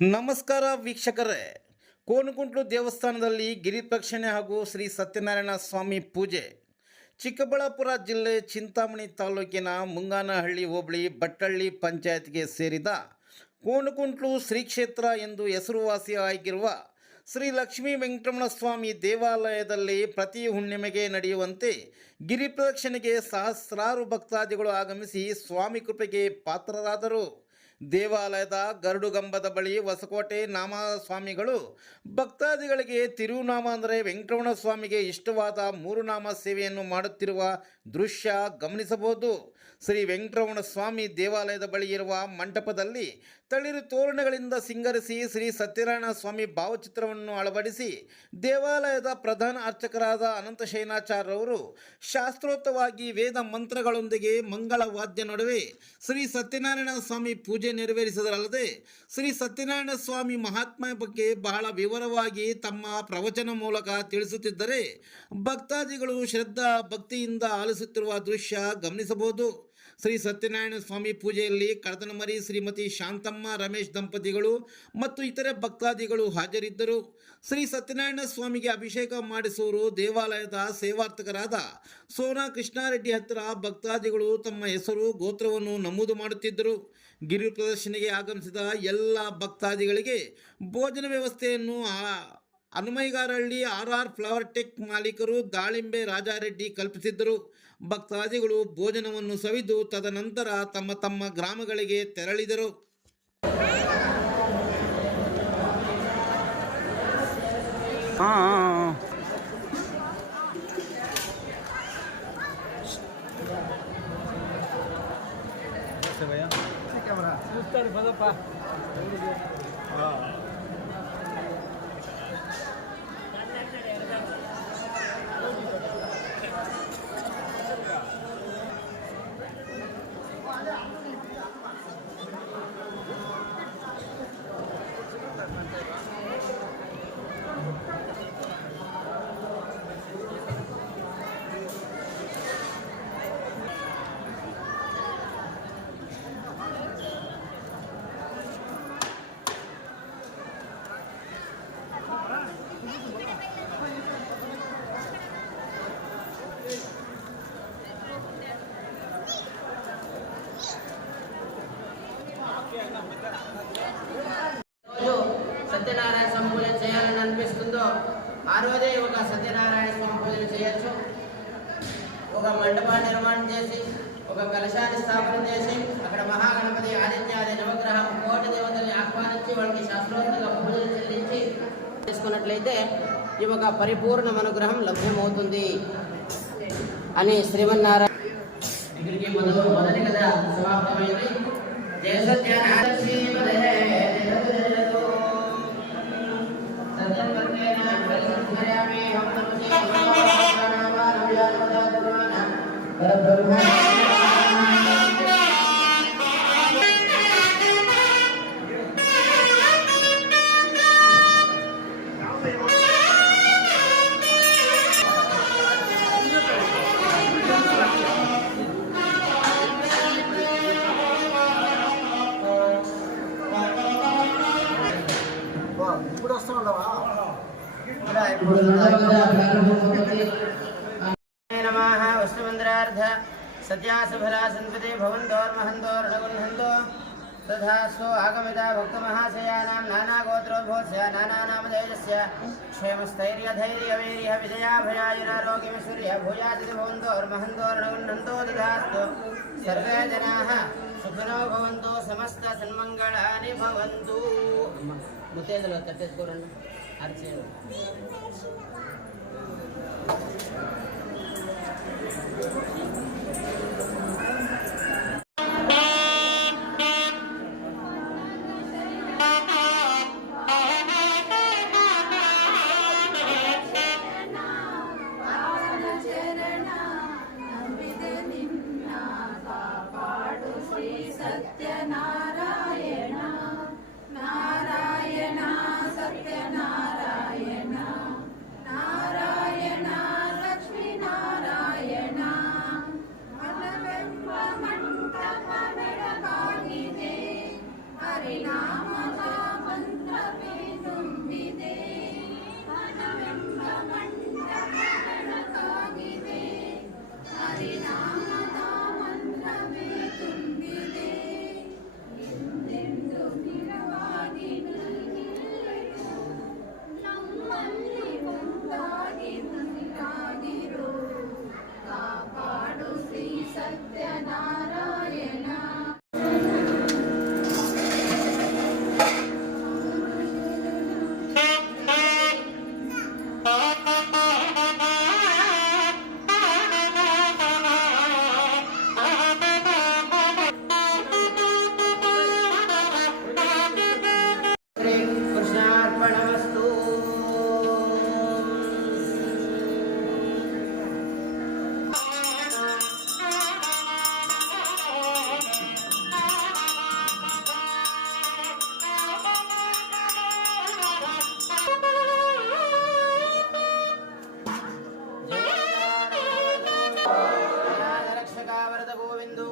ನಮಸ್ಕಾರ ವೀಕ್ಷಕರೇ. ಕೋನಕುಂಟ್ಲು ದೇವಸ್ಥಾನದಲ್ಲಿ ಗಿರಿಪ್ರದಕ್ಷಿಣೆ ಹಾಗೂ ಶ್ರೀ ಸತ್ಯನಾರಾಯಣ ಸ್ವಾಮಿ ಪೂಜೆ. ಚಿಕ್ಕಬಳ್ಳಾಪುರ ಜಿಲ್ಲೆ ಚಿಂತಾಮಣಿ ತಾಲೂಕಿನ ಮುಂಗಾನಹಳ್ಳಿ ಹೋಬಳಿ ಬಟ್ಟಳ್ಳಿ ಪಂಚಾಯತ್ಗೆ ಸೇರಿದ ಕೋನಕುಂಟ್ಲು ಶ್ರೀ ಕ್ಷೇತ್ರ ಎಂದು ಹೆಸರುವಾಸಿಯಾಗಿರುವ ಶ್ರೀ ಲಕ್ಷ್ಮೀ ವೆಂಕಟರಮಣ ಸ್ವಾಮಿ ದೇವಾಲಯದಲ್ಲಿ ಪ್ರತಿ ಹುಣ್ಣಿಮೆಗೆ ನಡೆಯುವಂತೆ ಗಿರಿಪ್ರದಕ್ಷಿಣೆಗೆ ಸಹಸ್ರಾರು ಭಕ್ತಾದಿಗಳು ಆಗಮಿಸಿ ಸ್ವಾಮಿ ಕೃಪೆಗೆ ಪಾತ್ರರಾದರು. ದೇವಾಲಯದ ಗರುಡುಗಂಬದ ಬಳಿ ಹೊಸಕೋಟೆ ನಾಮಸ್ವಾಮಿಗಳು ಭಕ್ತಾದಿಗಳಿಗೆ ತಿರುನಾಮ ಅಂದರೆ ವೆಂಕಟರಮಣ ಸ್ವಾಮಿಗೆ ಇಷ್ಟವಾದ 3 ನಾಮ ಸೇವೆಯನ್ನು ಮಾಡುತ್ತಿರುವ ದೃಶ್ಯ ಗಮನಿಸಬಹುದು. ಶ್ರೀ ವೆಂಕಟರಮಣ ಸ್ವಾಮಿ ದೇವಾಲಯದ ಬಳಿ ಇರುವ ಮಂಟಪದಲ್ಲಿ ತಳಿರು ತೋರಣಗಳಿಂದ ಸಿಂಗರಿಸಿ ಶ್ರೀ ಸತ್ಯನಾರಾಯಣ ಸ್ವಾಮಿ ಭಾವಚಿತ್ರವನ್ನು ಅಳವಡಿಸಿ ದೇವಾಲಯದ ಪ್ರಧಾನ ಅರ್ಚಕರಾದ ಅನಂತಶಯನಾಚಾರ್ಯರವರು ಶಾಸ್ತ್ರೋಕ್ತವಾಗಿ ವೇದ ಮಂತ್ರಗಳೊಂದಿಗೆ ಮಂಗಳ ವಾದ್ಯ ನಡುವೆ ಶ್ರೀ ಸತ್ಯನಾರಾಯಣ ಸ್ವಾಮಿ ಪೂಜೆ ನೆರವೇರಿಸಿದರಲ್ಲದೆ ಶ್ರೀ ಸತ್ಯನಾರಾಯಣ ಸ್ವಾಮಿ ಮಹಾತ್ಮ ಬಗ್ಗೆ ಬಹಳ ವಿವರವಾಗಿ ತಮ್ಮ ಪ್ರವಚನ ಮೂಲಕ ತಿಳಿಸುತ್ತಿದ್ದರೆ ಭಕ್ತಾದಿಗಳು ಶ್ರದ್ಧಾ ಭಕ್ತಿಯಿಂದ ಆಲಿಸುತ್ತಿರುವ ದೃಶ್ಯ ಗಮನಿಸಬಹುದು. ಶ್ರೀ ಸತ್ಯನಾರಾಯಣ ಸ್ವಾಮಿ ಪೂಜೆಯಲ್ಲಿ ಕಡತನಮರಿ ಶ್ರೀಮತಿ ಶಾಂತಮ್ಮ ರಮೇಶ್ ದಂಪತಿಗಳು ಮತ್ತು ಇತರೆ ಭಕ್ತಾದಿಗಳು ಹಾಜರಿದ್ದರು. ಶ್ರೀ ಸತ್ಯನಾರಾಯಣ ಸ್ವಾಮಿಗೆ ಅಭಿಷೇಕ ಮಾಡಿಸುವರು ದೇವಾಲಯದ ಸೇವಾರ್ಥಕರಾದ ಸೋನಾ ಕೃಷ್ಣಾರೆಡ್ಡಿ ಹತ್ತಿರ ಭಕ್ತಾದಿಗಳು ತಮ್ಮ ಹೆಸರು ಗೋತ್ರವನ್ನು ನಮೂದು ಮಾಡುತ್ತಿದ್ದರು. ಗಿರಿ ಪ್ರದರ್ಶನೆಗೆ ಆಗಮಿಸಿದ ಎಲ್ಲ ಭಕ್ತಾದಿಗಳಿಗೆ ಭೋಜನ ವ್ಯವಸ್ಥೆಯನ್ನು ಹನುಮೈಗಾರಹಳ್ಳಿ RR ಫ್ಲವರ್ ಟೆಕ್ ಮಾಲೀಕರು ದಾಳಿಂಬೆ ರಾಜಾರೆಡ್ಡಿ ಕಲ್ಪಿಸಿದ್ದರು. ಭಕ್ತಾದಿಗಳು ಭೋಜನವನ್ನು ಸವಿದು ತದನಂತರ ತಮ್ಮ ತಮ್ಮ ಗ್ರಾಮಗಳಿಗೆ ತೆರಳಿದರು. సత్యనారాయణ స్వామి పూజ చేయాలని అనిపిస్తుందో ఆ రోజే ఒక సత్యనారాయణ స్వామి పూజలు చేయొచ్చు. ఒక మండపాన్ని నిర్మాణం చేసి ఒక కలశాన్ని స్థాపన చేసి అక్కడ మహాగణపతి ఆదిత్యాది నవగ్రహం కోటి దేవతల్ని ఆహ్వానించి వాళ్ళకి శాస్త్రోక్తంగా పూజలు చెల్లించి చేసుకున్నట్లయితే ఈ ఒక పరిపూర్ణ అనుగ్రహం లభ్యమవుతుంది అని శ్రీమన్నారాయణ ఇక్కడికి మొదటి కథ సమాప్తమైంది. జయ సత్యనారాయణ ఇప్పుడు వస్తూ ఉండవా नमः वस्तुमन्त्रार्थ सत्यासफला सन्पते भवन्तोर्महन्तोर्नगुन्हन्तो तथास्तु आगमिता भक्तमहाशयानां नानागोत्रोद्भोत्स्य नानानामधैर्यस्य क्षेमस्थैर्यधैर्यवीर्यः विजयाभयायुरारोग्यमिश्वर्य भूयादिति भवन्तोर्महन्तोर्नगुन्हन्तो तथास्तु सर्वे जनाः सुखिनो भवन्तु समस्तसन्मङ्गलानि भवन्तु. मुतेंद्र तट्टेस्कोरण्ण अर्चेनु సత్యనారాయణ నారాయణ సత్యనారాయణ నారాయణ లక్ష్మీ నారాయణ మనವೆಂಬ ಮಂಟಪ ಬೆಳಗಾಗಿದೆ ಹರಿನಾಮದ రక్షక వరద గోవిందు